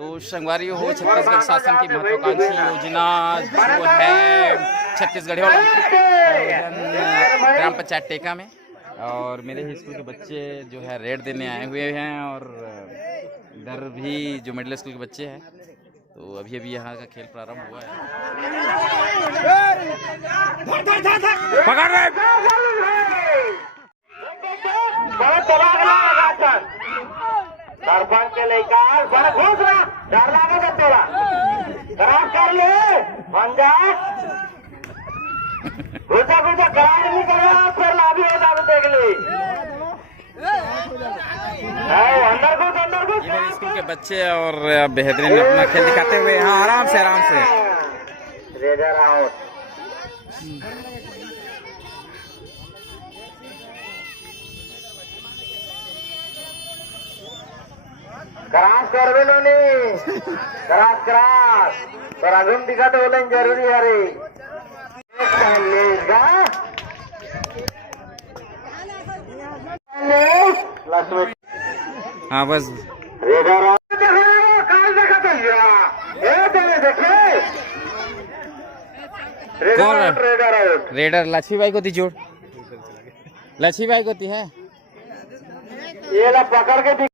तो संगवारी हो छत्तीसगढ़ शासन की महत्वाकांक्षी योजना जो है छत्तीसगढ़ ग्राम पंचायत टेका में, और मेरे ही स्कूल के बच्चे जो है रेड देने आए हुए हैं, और इधर भी जो मिडिल स्कूल के बच्चे हैं, तो अभी अभी यहाँ का खेल प्रारंभ हुआ है। पकड़ रहे सरपंच के लेकर बड़ा घूस रहा डर लगा तोरा खराब कर ले मंजा घुसा घुसा खराब नहीं कर रहा, फिर लाभी होता तो देख ले अंदर घुस ये मेरे स्कूल के बच्चे और बेहतरीन अपना खेल दिखाते हुए यहाँ आराम से रेडर आउट। क्रॉस कर वे लोनी क्रॉस पर अगम दिखा तो बोलें जरूरी है रे हाँ बस रेडर लक्ष्मी भाई को थी जोड़, लक्ष्मी भाई को थी है ये ला पकड़ के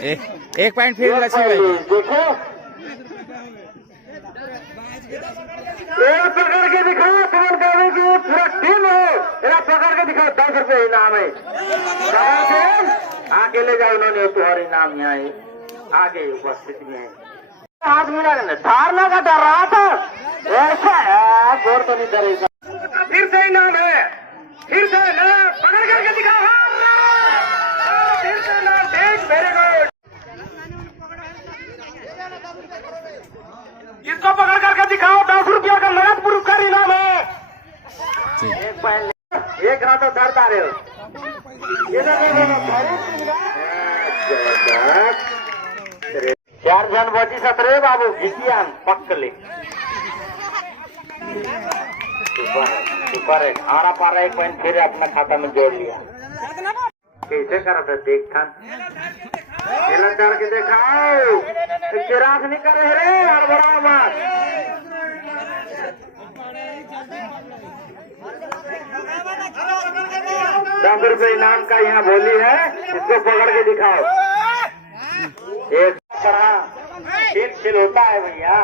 एक पॉइंट फिर लक्ष्मी भाई देखो पकड़ के दिखाओ तुम कहोगे पूरा टीम हो पकड़ के दिखाओ 10 रुपए इनाम है आगे ले जाओ उन्होंने तुम्हारे इनाम यहाँ आगे उपस्थिति में हाथ मिला धारना का डर रहा था ऐसा है गोर तो नहीं डरेगा फिर से इनाम है फिर से पकड़ करके दिखाओ फिर से इनाम देख मेरे को इसको पकड़ करके दिखाओ 10 रुपया का नगद पुरस्कार इनाम है। एक हाथ तो धरता रहे हो चार जन बची 17 बाबू घिसियान पक्कले सुपर है आरा पारा 1 पॉइंट फिर अपना खाता में जोड़ लिया। कैसे करा था देखा करके दिखाओ चिराग नहीं करे रे हड़बड़ा मत 10 रुपए इनाम का यहाँ बोली है इसको पकड़ के दिखाओ। एक खेल होता है भैया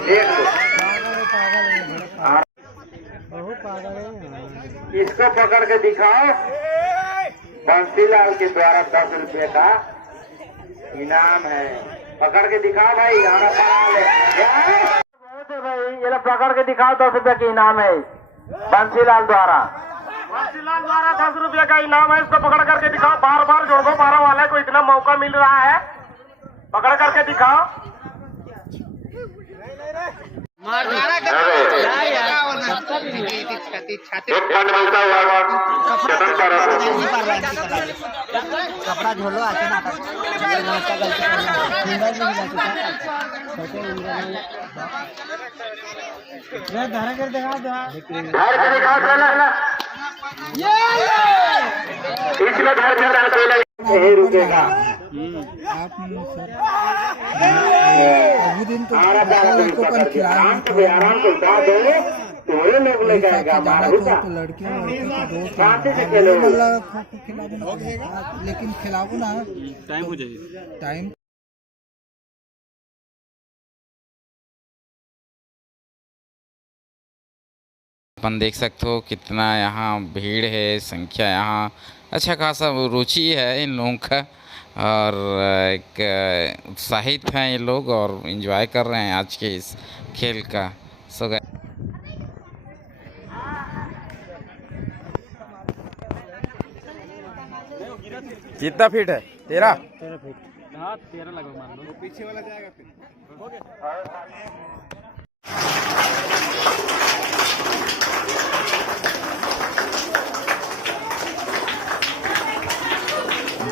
देख लो इसको पकड़ के दिखाओ। बंसीलाल के द्वारा 10 रुपए का इनाम है पकड़ के दिखाओ भाई आना भाई ये पकड़ के दिखाओ 10 रुपए का इनाम है बंसीलाल द्वारा 10 रुपए का इनाम है। इसको पकड़ करके दिखाओ बार बार जोड़ दो 12 वाले को इतना मौका मिल रहा है पकड़ करके दिखाओ। कपड़ा झोलो आते ना धारा कर नहीं रुकेगा अभी दिन तो आराम से उठा दो थोड़े लोग ले जाएगा लड़कियों मतलब लेकिन खिलाओ ना टाइम हो जाएगा टाइम अपन देख सकते हो कितना यहाँ भीड़ है, संख्या यहाँ अच्छा खासा रुचि है इन लोगों का, और एक उत्साहित हैं ये लोग और एंजॉय कर रहे हैं आज के इस खेल का। सो कितना फीट है? 13 फीट। हाँ 13 लगभग मान लो। पीछे वाला जाएगा फिर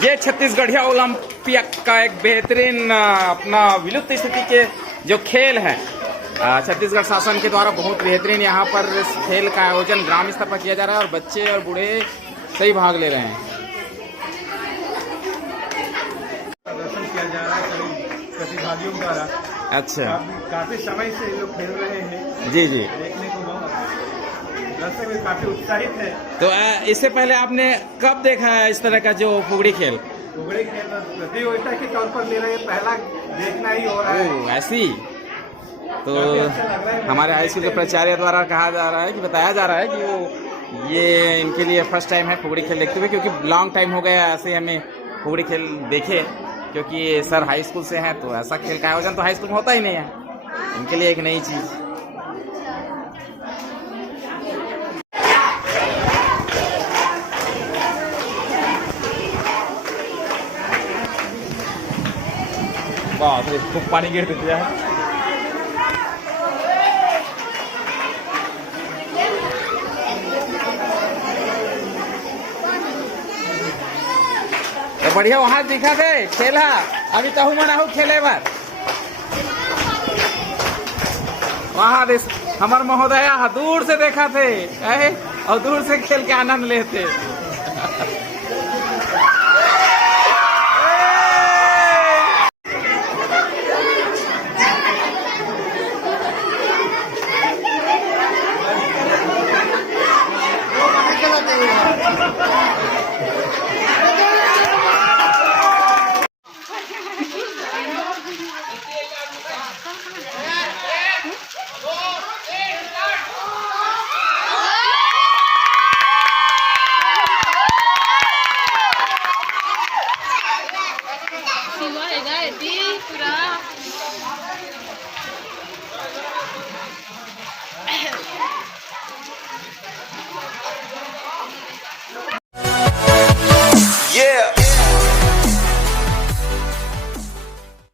ये छत्तीसगढ़िया ओलंपिक का एक बेहतरीन अपना विलुप्त स्थिति के जो खेल है, छत्तीसगढ़ शासन के द्वारा बहुत बेहतरीन यहाँ पर इस खेल का आयोजन ग्राम स्तर पर किया जा रहा है और बच्चे और बूढ़े सही भाग ले रहे हैं। प्रतिभागियों द्वारा। अच्छा काफी समय से ये लोग खेल रहे हैं, जी जी। देखने को दर्शक भी काफी उत्साहित है। तो इससे पहले आपने कब देखा है इस तरह का जो फुगड़ी खेल? फुगड़ी खेल प्रतियोगिता के तौर पर मेरा ये पहला देखना ही हो रहा है। ओह ऐसी। तो काफी अच्छा लग रहा है। हमारे हाई स्कूल के प्राचार्य द्वारा कहा जा रहा है कि बताया जा रहा है कि वो ये इनके लिए फर्स्ट टाइम है फुगड़ी खेल देखते हुए, क्योंकि लॉन्ग टाइम हो गया ऐसे हमें फुगड़ी खेल देखे, क्योंकि सर हाई स्कूल से हैं तो ऐसा खेल का आयोजन तो हाई स्कूल में होता ही नहीं है, इनके लिए एक नई चीज़। बाप रे खूब पानी गिर दिया है। तो बढ़िया वहां दिखा थे खेला, अभी तहु मनाहू खेले बार वहां हमार महोदया दूर से देखा थे और दूर से खेल के आनंद लेते।